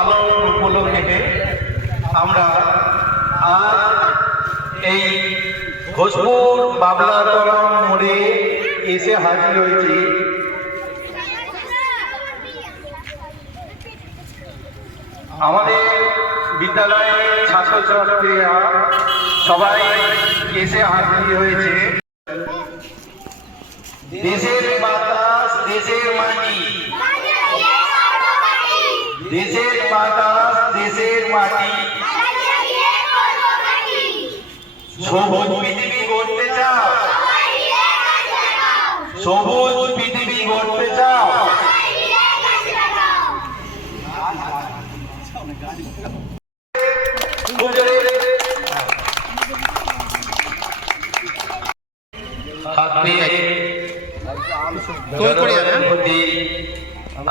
আলোর উপলক্ষে আমরা আজ এই ঘোষপুর বাবলাতলা মোড়ে এসে হাজির হয়েছি। আমাদের বিদ্যালয়ের ছাত্রছাত্রীরা সবাই এসে হাজির হয়েছে। দেশের বাতাস, দেশের মাটি, দেশের বাতাস, দেশের মাটি, সবুজ পৃথিবী গড়তে চাও, সবুজ পৃথিবী গড়তে চাও।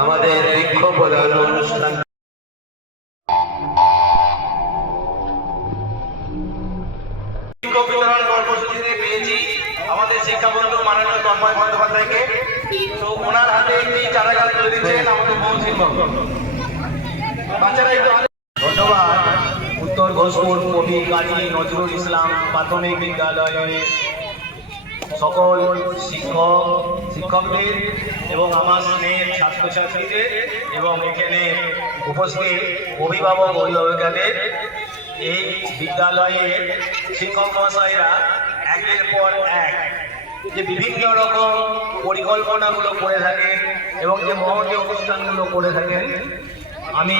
আমাদের বিক্ষোভ প্রদান অনুষ্ঠান কর্মসূচিতে পেয়েছি আমাদের শিক্ষাবন্ধু মাননীয় তন্ময় বন্দ্যোপাধ্যায়কে। তো ওনার হাতে একটি চারা গাছ তুলে দিচ্ছেন আমাদের বহু শিক্ষক বাচ্চারা। ধন্যবাদ উত্তর ঘোষপুর কবি কাজী নজরুল ইসলাম প্রাথমিক বিদ্যালয়ের সকল শিক্ষকদের এবং আমার স্নেহের ছাত্রছাত্রীদের এবং এখানে উপস্থিত অভিভাবক অভিভাবিকাদের। এই বিদ্যালয়ে শিক্ষক মহাশয়রা একের পর এক যে বিভিন্ন রকম পরিকল্পনাগুলো করে থাকেন এবং যে মহতী অনুষ্ঠানগুলো করে থাকেন, আমি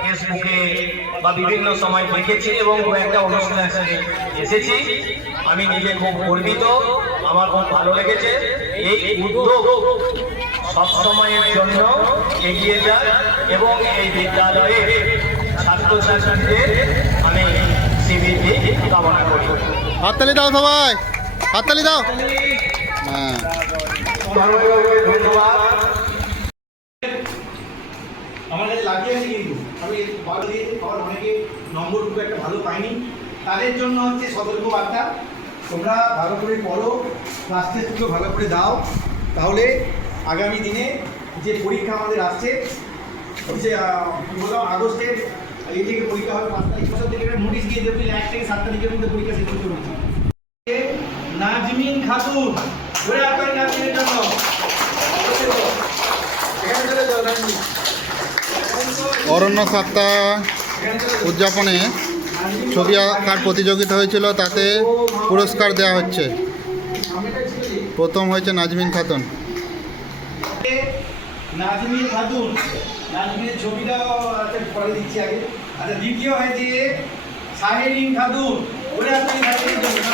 ফেসবুকে বা বিভিন্ন সময় দেখেছি এবং একটা অনুষ্ঠানে এসেছি। আমি নিজে খুব গর্বিত, আমার খুব ভালো লেগেছে। এই উদ্যোগ সবসময়ের জন্য এগিয়ে যায় এবং এই বিদ্যালয়ে ছাত্রছাত্রীদের আমি শ্রীবৃদ্ধি কামনা করি। হাততালি দাও সবাই, হাততালি দাও। ধন্যবাদ। আমার কাছে লাগিয়েছি, কিন্তু আমি ভালো দিয়েছি, আবার অনেকে নম্বর খুব একটা ভালো পাইনি। তাদের জন্য হচ্ছে সতর্ক বার্তা, তোমরা ভালো করে পড়ো, ক্লাস টেস্টগুলো ভালো করে দাও, তাহলে আগামী দিনে যে পরীক্ষা আমাদের আসছে হচ্ছে বললাম আগস্টের এই থেকে পরীক্ষা হবে 5 তারিখ, বছর থেকে নোটিশ দিয়ে দেবে 1 থেকে 7 তারিখের মধ্যে পরীক্ষা শেষ করতে বলছি। নাজমিন খাতুন, ঘুরে আপনার নাজমিনের জন্য এখানে চলে যাও। নাজমিন অরণ্য সপ্তাহ উদযাপনে ছবি আঁকার প্রতিযোগিতা হয়েছিল, তাতে পুরস্কার দেওয়া হচ্ছে। প্রথম হয়েছে নাজমিন খাতুন। নাজমিন খাতুন, নাজমিনের ছবিটাও পরে দিচ্ছি আগে। আচ্ছা, দ্বিতীয় হয়েছে সাহেরিন খাতুন, ওরা আপনি সাহেরিন জন্য।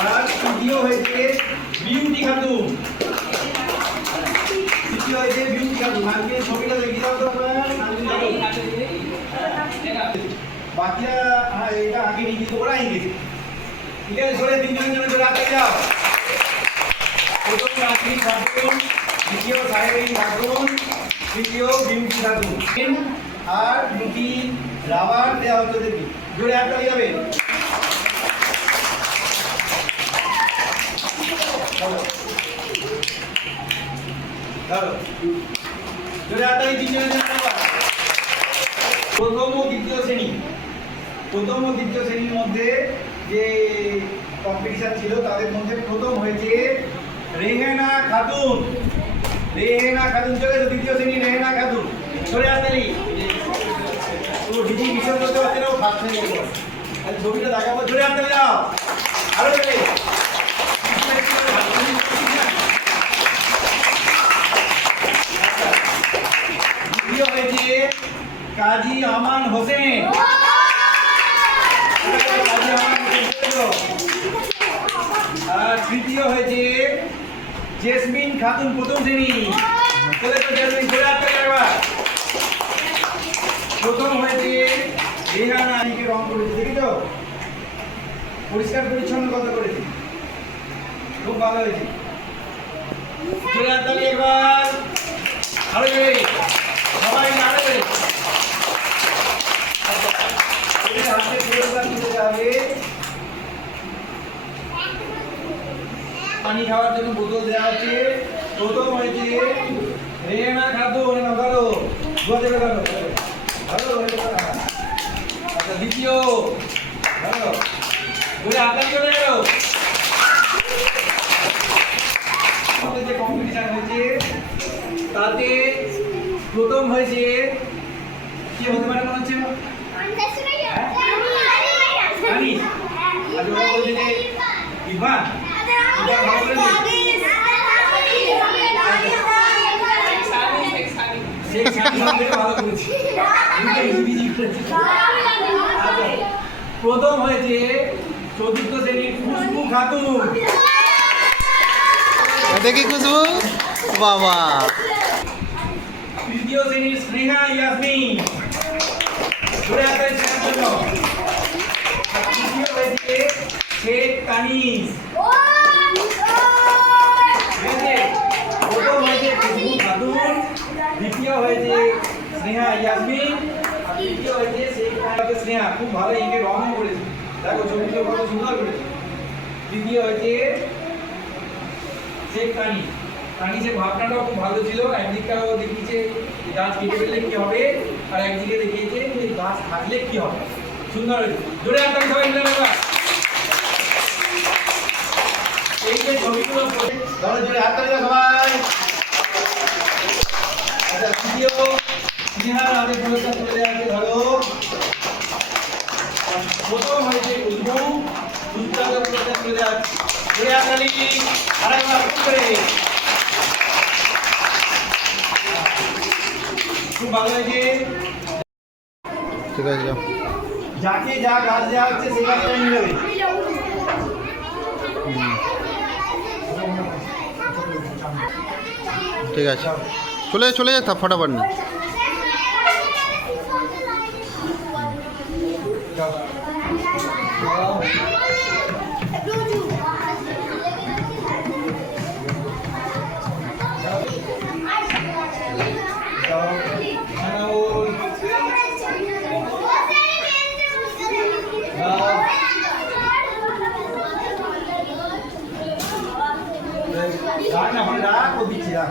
আর তৃতীয় হয়েছে বিউটি খাতুন, তৃতীয় হয়েছে বিউটি খাতুন। নাজমিনের ছবিটা দেখিয়ে দাও তো আপনারা। বাকিরা এটা আগে নিয়ে দিতে ওরা ইংরেজি। ঠিক আছে, সরে তিনজনের জন্য চলে আসতে যাও। প্রথম নাজমিন খাতুন, দ্বিতীয় সাহেরিন খাতুন, তৃতীয় বিউটি খাতুন। আর দুটি রাবার দেওয়া হচ্ছে। দেখি জোরে হাততালি যাবে। জোরে হাততালি তিনজনের জন্য। প্রথম ও দ্বিতীয় শ্রেণীর মধ্যে যে কম্পিটিশন ছিল তাদের মধ্যে প্রথম হয়েছে রেহেনা খাতুন। রেহেনা খাতুন চলে গেছে, দ্বিতীয় শ্রেণী রেহেনা খাতুন। চলে আসতেনি ও ডিজি বিষয় করতে পারছে না, ও ফার্স্ট শ্রেণী। ছবিটা দেখাবো, চলে আসতে যাও। আরো দ্বিতীয় হয়েছে কাজী আমান হোসেন। আর তৃতীয় হয়েছে জেসমিন খাতুন, প্রথম শ্রেণী। প্রথম হয়েছে রেহানাকে রং করেছে, দেখেছ? পরিষ্কার পরিচ্ছন্ন কথা করেছে, খুব ভালো হয়েছে। একবার সবাই নাড়বে। পানি খাওয়ার জন্য বোতল দেওয়া হচ্ছে। প্রথম হয়েছে রেনা খাদু না ভালো দুয়া দেবে ভালো ভালো আচ্ছা দ্বিতীয় ভালো ঘুরে আটাই চলে গেল আমাদের যে কম্পিটিশন হয়েছে তাতে প্রথম হয়েছে কি হতে পারে মনে হচ্ছে জানি আর ওরা বলছে যে ইরফান সেই ভালো করেছি প্রথম হয়েছে চতুর্থ শ্রেণীর খুশবু খাতুন দেখি খুশবু বাবা। তৃতীয় শ্রেণীর স্নেহা ইয়াসমিন ঘুরে আসার জন্য আর তৃতীয় হয়েছে শেখ তানিস ঠিক আছে প্রথম হয়েছে খুশবু খাতুন দ্বিতীয় হয়েছে স্নেহা ইয়াসমিন আর তৃতীয় হয়েছে শেখ তানিস স্নেহা খুব ভালো ইংকে রঙও করেছে দেখো ছবিটা কত সুন্দর করেছে তৃতীয় হয়েছে শেখ তানিস তানিসের ভাবনাটাও খুব ভালো ছিল একদিকটাও দেখিয়েছে গাছ কেটে ফেললে কি হবে আর একদিকে দেখিয়েছে যে গাছ থাকলে কি হবে সুন্দর হয়েছে জোরে হাততালি সবাই মিলে একবার এই যে ছবিগুলো ধরো জোরে হাততালি দাও সবাই আচ্ছা তৃতীয় স্নেহার হাতে পুরস্কার চলে যাচ্ছে ধরো প্রথম হয়েছে খুশবু খুশবুর পুরস্কার চলে যাচ্ছে জোরে হাততালি আরেকবার করে খুব ভালো হয়েছে ঠিক আছে যাও। যাকে যা গাছ দেওয়া হচ্ছে সেই গাছটা নিয়ে যাবে ঠিক আছে চলে চলে যেতে ফটাফট না রাখ না ভাই রাখ ও দিচ্ছি রাখ